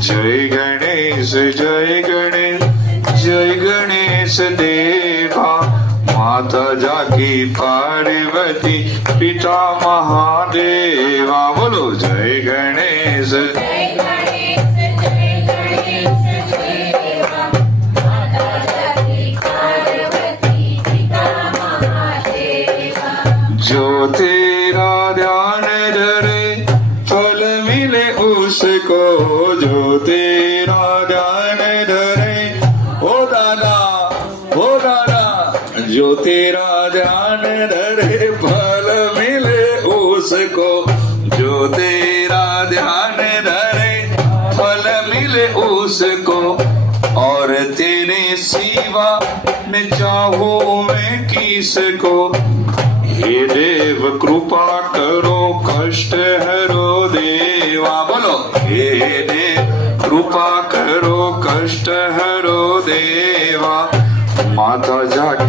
जय गणेश जय गणेश जय गणेश देवा। माता जाकी पार्वती पिता महादेवा। बोलो जय गणेश जो तेरा ध्यान धरे फल मिले उसको। जो तेरा ध्यान धरे ओ दादा जो तेरा ध्यान धरे फल मिले उसको। जो तेरा ध्यान धरे फल मिले उसको। और तेरे सिवा न चाहूं मैं किसको। हे देव कृपा करो कष्ट हरो देवा। बोलो हे देव कृपा करो कष्ट हरो देवा। माता जाकी